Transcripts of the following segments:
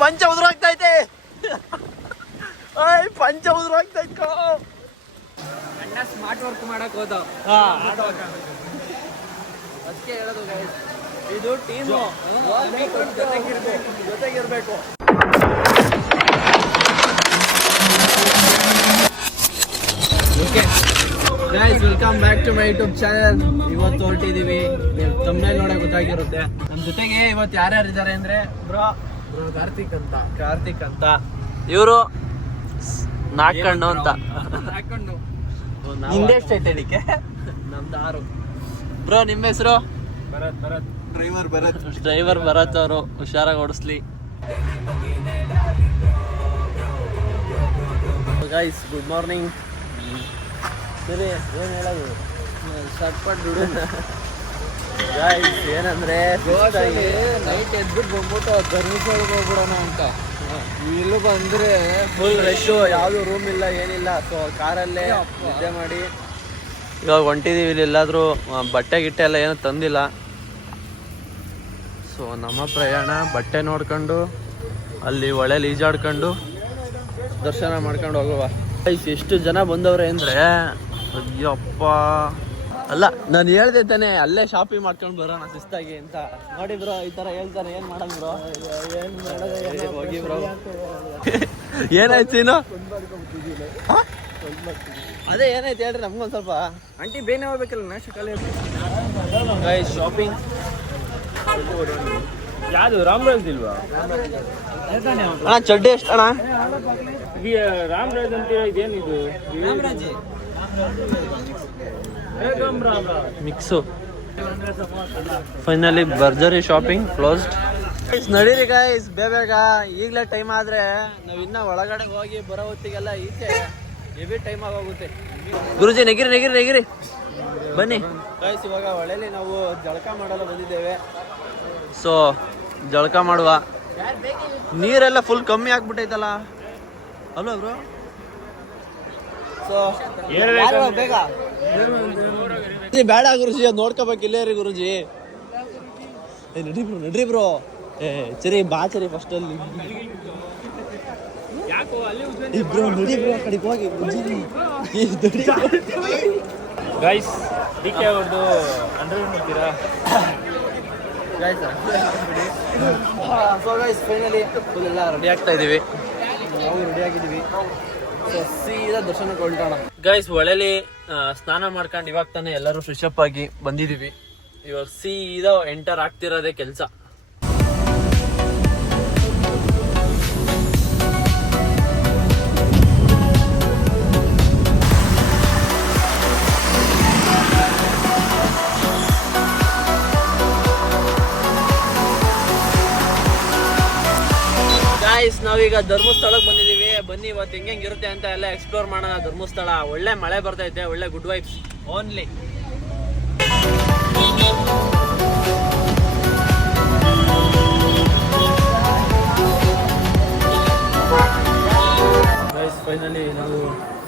ಪಂಚ ಉದುರಾಗ್ತೈತೆ. ಪಂಚ ಉದುರಾಗ್ತೈತೆ. ಅಣ್ಣ ಸ್ಮಾರ್ಟ್ ವರ್ಕ್ ಮಾಡಕ್ ಹೋದ. ಅದಕ್ಕೆ ಹೇಳೋದು ಗೈಸ್, ಇದು ಟೀಮು ಜೊತೆಗಿರ್ಬೇಕು. Okay guys, welcome back to my YouTube channel. ಇವತ್ತು ಹೊರಟಿದೀವಿ, ತಮ್ಮನೇಲಿ ನೋಡಕ್ ಗೊತ್ತಾಗಿರುತ್ತೆ. ನಮ್ಮ ಜೊತೆಗೆ ಇವತ್ತು ಯಾರ್ಯಾರು ಇದ್ದಾರೆ ಅಂದ್ರೆ ಬ್ರೋ ಕಾರ್ತಿಕ್ ಅಂತ ಇವರು ನಾಲ್ಕಣ್ಣು ಅಂತ. ಹಾಕೊಂಡು ನಿಂದೆಷ್ಟು ಐತೆ ಅಡಿಕೆ? ನಮ್ದು 6. ಬ್ರೋ ನಿಮ್ಮ ಹೆಸರು? ಭರತ್ ಡ್ರೈವರ್ ಭರತ್ ಅವರು. ಹುಷಾರಾಗಿ ಓಡಿಸ್ಲಿ. Guys good morning. ಸರಿ, ಏನು ಹೇಳೋದು? ಸಟ್ಪಟ್ ಬಿಡು. ಗೈಸ್ ಏನಂದ್ರೆ ನೈಟ್ ಎದ್ಬಿಟ್ಟು ಬಂದ್ಬಿಟ್ಟು ಧರ್ಮಸ್ಥಳಕ್ಕೆ ಹೋಗ್ಬಿಡೋಣ ಅಂತ. ಇಲ್ಲಿ ಬಂದ್ರೆ ಫುಲ್ ರಶ್ಶು, ಯಾವುದು ರೂಮ್ ಇಲ್ಲ ಏನಿಲ್ಲ. ಸೊ ಕಾರಲ್ಲೇ ನಿದ್ದೆ ಮಾಡಿ ಇವಾಗ ಹೊಂಟಿದೀವಿ. ಇಲ್ಲಿ ಎಲ್ಲಾದರೂ ಬಟ್ಟೆ ಗಿಟ್ಟೆ ಎಲ್ಲ ಏನು ತಂದಿಲ್ಲ. ಸೊ ನಮ್ಮ ಪ್ರಯಾಣ ಬಟ್ಟೆ ನೋಡ್ಕೊಂಡು ಅಲ್ಲಿ ಹೊಳೆಲಿ ಈಜಾಡ್ಕೊಂಡು ದರ್ಶನ ಮಾಡ್ಕೊಂಡು ಹೋಗುವ. ಎಷ್ಟು ಜನ ಬಂದವ್ರೆ ಅಂದರೆ ಅಯ್ಯಪ್ಪ. ಅಲ್ಲ, ನಾನು ಹೇಳ್ದೆ ತಾನೆ ಅಲ್ಲೇ ಶಾಪಿಂಗ್ ಮಾಡ್ಕೊಂಡು ಬರೋಣ ಶಿಸ್ತಾಗಿ ಅಂತ. ನೋಡಿ ಬ್ರೋ, ಈ ಥರ ಹೇಳ್ತಾರೆ. ಏನು ಮಾಡೋದು ಬ್ರೋ? ಹೋಗಿ ಬ್ರೋ. ಏನಾಯ್ತು ಇನ್ನು? ಅದೇ ಏನಾಯ್ತು ಹೇಳ್ರಿ ನಮ್ಗೊಂದು ಸ್ವಲ್ಪ. ಆಂಟಿ ಬೇನೆ ಹೋಗ್ಬೇಕಲ್ಲ ನಾ ಶಕಾಲಿ ಶಾಪಿಂಗ್. ಯಾವುದು ರಾಮರಾಜ್ ಇಲ್ವಾ? ಅಣ್ಣ ಚಡ್ಡಿ ಎಷ್ಟು ಅಣ್ಣ? ರಾಮರಾಜ್ ಅಂತ ಇದೇನಿದು? ಮಿಕ್ಸು. ಫೈನಲಿ ಭರ್ಜರಿ ಶಾಪಿಂಗ್ ಕ್ಲೋಸ್ಡ್. ನಡೀರಿ ಗೈಸ್, ಬೇಗ. ಈಗಲೇ ಟೈಮ್ ಆದರೆ ನಾವು ಇನ್ನೂ ಒಳಗಡೆ ಹೋಗಿ ಬರೋ ಹೊತ್ತಿಗೆಲ್ಲ ಈಚೆ ಹೆವಿ ಟೈಮ್ ಆಗೋಗುತ್ತೆ. ಗುರುಜಿ ನೆಗಿರಿ ಬನ್ನಿ ಗೈಸ್. ಇವಾಗ ಹೊಳೆಲಿ ನಾವು ಜಳಕ ಮಾಡಲು ಬಂದಿದ್ದೇವೆ. ಸೊ ಜಳಕ ಮಾಡುವ. ನೀರೆಲ್ಲ ಫುಲ್ ಕಮ್ಮಿ ಆಗ್ಬಿಟ್ಟೈತಲ್ಲ ಅಲ್ವಾ ಬ್ರೋ? ಸೊ ಬೇಗ ಬೇಡ ಗುರುಜಿ, ಅದು ನೋಡ್ಕೋಬೇಕು. ಇಲ್ಲೇ ರೀ ಗುರುಜಿ. ನಡ್ರಿ ಬ್ರೋ. ಸರಿ ಬಾ ಸರಿ ಫಸ್ಟ್ ಅಲ್ಲಿ ಬ್ರೋ. ನಡಿ ಬ್ರೋ, ಕಡೆಗೆ ಹೋಗಿ ಗೈಸ್. ಡಿಕೆ ಅವ್ರದ್ದು ಅಂಡರ್ವೇರ್ ನೋಡ್ತೀರಾ guys? So guys finally full ಎಲ್ಲ ರೆಡಿ ಆಗ್ತಾ ಇದೀವಿ. ನಾವು ರೆಡಿ ಆಗಿದ್ದೀವಿ. ಸೊ ಸೀದಾ ದರ್ಶನಕ್ಕೆ ಹೊರಟೋಣ ಗೈಸ್. ಹೊಳೆಲಿ ಸ್ನಾನ ಮಾಡ್ಕೊಂಡು ಇವಾಗ ತಾನೇ ಎಲ್ಲರೂ ಫ್ರೆಶ್ ಅಪ್ ಆಗಿ ಬಂದಿದ್ದೀವಿ. ಇವಾಗ ಸೀದಾ ಎಂಟರ್ ಆಗ್ತಿರೋದೇ ಕೆಲಸ. ನಾವೀಗ ಧರ್ಮಸ್ಥಳಕ್ಕೆ ಬಂದಿದ್ದೀವಿ. ಬನ್ನಿ ಇವತ್ತು ಹೆಂಗಿರುತ್ತೆ ಅಂತ ಎಲ್ಲ ಎಕ್ಸ್ಪ್ಲೋರ್ ಮಾಡೋಣ. ಧರ್ಮಸ್ಥಳ ಒಳ್ಳೆ ಮಳೆ ಬರ್ತೈತೆ, ಒಳ್ಳೆ ಗುಡ್ ವೈಬ್ಸ್ ಓನ್ಲಿ. ಫೈನಲಿ ನಾವು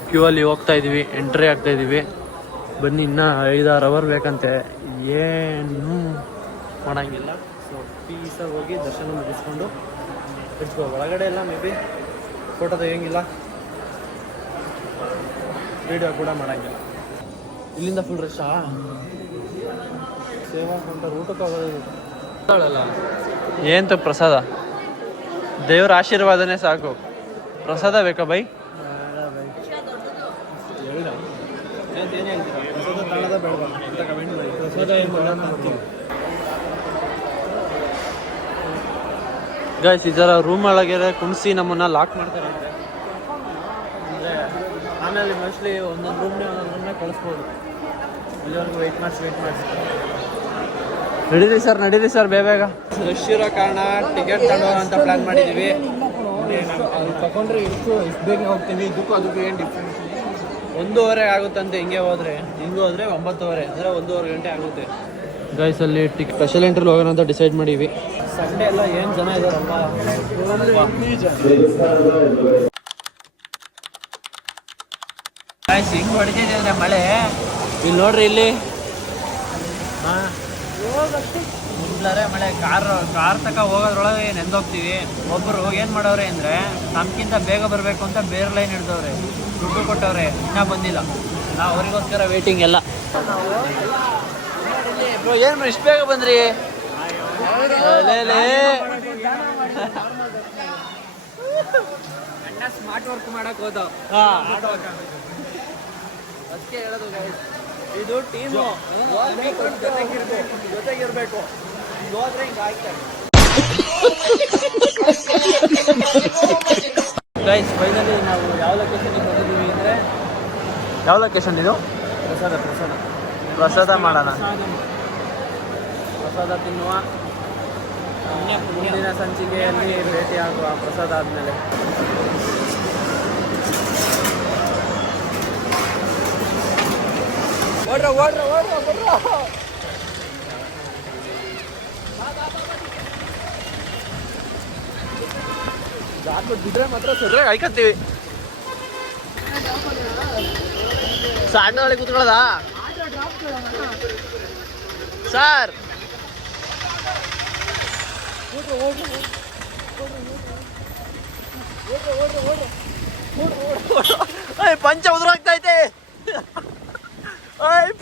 ಕ್ಯೂ ಅಲ್ಲಿ ಹೋಗ್ತಾ ಇದೀವಿ, ಎಂಟ್ರಿ ಆಗ್ತಾ ಇದೀವಿ. ಬನ್ನಿ, ಇನ್ನೂ 5-6 ಅವರ್ ಬೇಕಂತೆ. ಏನು ಮಾಡಂಗಿಲ್ಲ. ಸೊ ಪೀಸಾಗಿ ಹೋಗಿ ದರ್ಶನ ಮುಗಿಸ್ಕೊಂಡು ಒಳಗಡೆ ಎಲ್ಲ ಮೇ ಬಿ ಫೋಟೋ ತೆಗಿಯಂಗಿಲ್ಲ, ವಿಡಿಯೋ ಕೂಡ ಮಾಡಂಗಿಲ್ಲ. ಇಲ್ಲಿಂದ ಫುಲ್ ರಶಾ. ಸೇವಾ ಕೌಂಟರ್ ಊಟಕ್ಕೆ ಹೋಗೋಲ್ಲ. ಏನು ಪ್ರಸಾದ? ದೇವರ ಆಶೀರ್ವಾದನೇ ಸಾಕು. ಪ್ರಸಾದ ಬೇಕಾ ಬೈ? ಏನು ಹೇಳ್ತೀರಾ? ಪ್ರಸಾದ ತಗೊಳ್ಳೋದ ಬೇಡವಾ ಅಂತ ಕಮೆಂಟ್ ಮಾಡಿ. ಪ್ರಸಾದ ಏನು ಮಾಡೋಣ ಅಂತೀವಿ ಗೈಸ್. ಈ ಥರ ರೂಮ್ ಒಳಗೆ ಕುಣಿಸಿ ನಮ್ಮನ್ನು ಲಾಕ್ ಮಾಡ್ತಾರೆ ಅಂದರೆ ಆಮೇಲೆ ಮೋಸ್ಟ್ಲಿ ಒಂದೊಂದು ರೂಮ್ನೇ ಕಳಿಸ್ಬೋದು. ಇಲ್ಲಿವರೆಗೂ ವೆಯ್ಟ್ ಮಾಡಿಸಿ ನಡೀರಿ ಸರ್ ಬೇಗ. ರಶ್ ಇರೋ ಕಾರಣ ಟಿಕೆಟ್ ತಗೊಂಡು ಅಂತ ಪ್ಲ್ಯಾನ್ ಮಾಡಿದ್ದೀವಿ. ತಗೊಂಡ್ರೆ ಎಷ್ಟು ಬೇಗ ಹೋಗ್ತೀವಿ. ಅದಕ್ಕೂ ಏನು ಡಿಫ್ರೆನ್ಸ್? 1:15 ಆಗುತ್ತಂತೆ. ಹಿಂಗೆ ಹೋದರೆ 9:30, ಅಂದರೆ 1:15 ಗಂಟೆ ಆಗುತ್ತೆ ಗೈಸ್. ಅಲ್ಲಿ ಸ್ಪೆಷಲ್ ಎಂಟ್ರಲ್ಲಿ ಹೋಗೋಣ ಅಂತ ಡಿಸೈಡ್ ಮಾಡೀವಿ. ಸಂಡೇ ಎಲ್ಲ ಏನು ಜನ ಇದಾರಲ್ವಾ. ಹಿಂಗೆ ಹೊಡಿತಿದೆ ಅಂದರೆ ಮಳೆ. ಇಲ್ಲಿ ನೋಡ್ರಿ, ಇಲ್ಲಿ ನಿಲ್ಲಾರೆ ಮಳೆ ಕಾರ್ ತಕ ಹೋಗೋದ್ರೊಳಗೆ ನೆಂದೋಗ್ತೀವಿ. ಒಬ್ಬರು ಏನು ಮಾಡವ್ರೆ ಅಂದರೆ ನಮ್ಗಿಂತ ಬೇಗ ಬರಬೇಕು ಅಂತ ಬೇರೆ ಲೈನ್ ಹಿಡ್ದವ್ರೆ, ದುಡ್ಡು ಕೊಟ್ಟವ್ರೆ, ಇನ್ನೂ ಬಂದಿಲ್ಲ. ನಾವು ಅವ್ರಿಗೋಸ್ಕರ ವೇಟಿಂಗ್ ಎಲ್ಲ. ಏನು ಇಷ್ಟು ಬೇಗ ಬಂದ್ರಿ? ಸ್ಮಾರ್ಟ್ ವರ್ಕ್ ಮಾಡಕ್ ಹೋದ. ಅದಕ್ಕೆ ಹೇಳೋದು guys, ಇದು ಟೀಮು ಜೊತೆಗಿರ್ಬೇಕು. ಹೋದ್ರೆ ಹಿಂಗೆ ಆಗ್ತಾರೆ ಗೈಸ್. ಫೈನಲಿ ನಾವು ಯಾವ ಲೊಕೇಶನ್ಗೆ ಬಂದಿದ್ದೀವಿ ಅಂದರೆ, ಯಾವ ಲೊಕೇಶನ್ ಇದು? ಪ್ರಸಾದ ಮಾಡೋಣ, ಪ್ರಸಾದ ತಿನ್ನುವ, ಮುಂದಿನ ಸಂಚಿಕೆಯಲ್ಲಿ ಭೇಟಿ ಆಗುವ ಪ್ರಸಾದ ಆದಮೇಲೆ. ಬಿಟ್ರೆ ಮಾತ್ರ ಸರಿ ಆಯ್ಕತ್ತೀವಿ. ಆಟೋದಲ್ಲಿ ಕೂತ್ಕೊಳ್ಳೋದಾ ಸರ್? ಪಂಚ ಉದುರಾಗ್ತೈತೆ,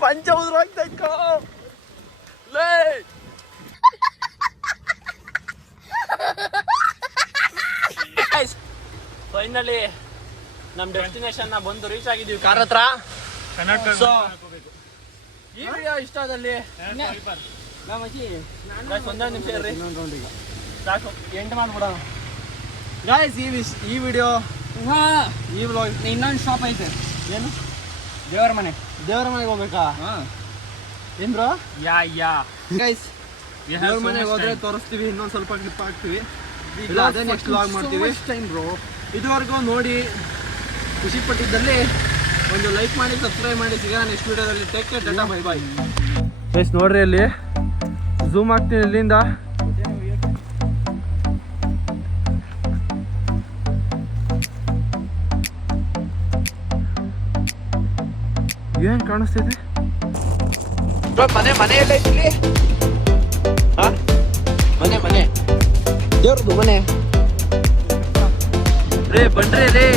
ಪಂಚ ಉದುರಾಗ್ತೈತೆ. ಫೈನಲಿ ನಮ್ಮ ಡೆಸ್ಟಿನೇಷನ್ ಬಂದು ರೀಚ್ ಆಗಿದ್ದೀವಿ ಕಾರ್ ಹತ್ರ. ಸೊ ಈ ವಿಡಿಯೋ ಇಷ್ಟ ಆದಲ್ಲಿ ಒಂದೊಂದು ನಿಮಿಷ ಇರ್ರಿ, ಸಾಕು ಎಂಟು ಮಾಡ್ಬಿಡೋಣ ಗಾಯ್ಸ್. ಈ ವಿಡಿಯೋ ಈ ವ್ಲಾಗ್. ಇನ್ನೊಂದು ಶಾಪ್ ಐತೆ, ಏನು? ದೇವರ ಮನೆಗೆ ಹೋಗ್ಬೇಕಾ? ಏನ್ ಬ್ರೋ? ಗೈಸ್ ದೇವ್ರ ಮನೆಗೆ ಹೋದ್ರೆ ತೋರಿಸ್ತೀವಿ, ಇನ್ನೊಂದು ಸ್ವಲ್ಪ ಕ್ಲಿಪ್ ಹಾಕ್ತೀವಿ. ಇಲ್ಲ ಅದೇ ನೆಕ್ಸ್ಟ್ ವ್ಲಾಗ್ ಮಾಡ್ತೀವಿ. ಇದುವರೆಗೂ ನೋಡಿ ಖುಷಿ ಪಟ್ಟಿದ್ದಲ್ಲಿ ಒಂದು ಲೈಕ್ ಮಾಡಿ, ಸಬ್ಸ್ಕ್ರೈಬ್ ಮಾಡಿ. ಸಿಗೋಣ ನೆಕ್ಸ್ಟ್ ವಿಡಿಯೋದಲ್ಲಿ. Take care, tata, bye bye. Guys ನೋಡ್ರಿ, ಅಲ್ಲಿ ಝೂಮ್ ಆಗ್ತೀನಿ ಇಲ್ಲಿಂದ. ಏನ್ ಕಾಣಿಸ್ತಿದೆ? ಮನೆ ಎಲ್ಲ ಐತಿ. ಮನೆ ದೇವ್ರದ್ದು ಮನೆ ರೇ, ಬನ್ರಿ ರೇ.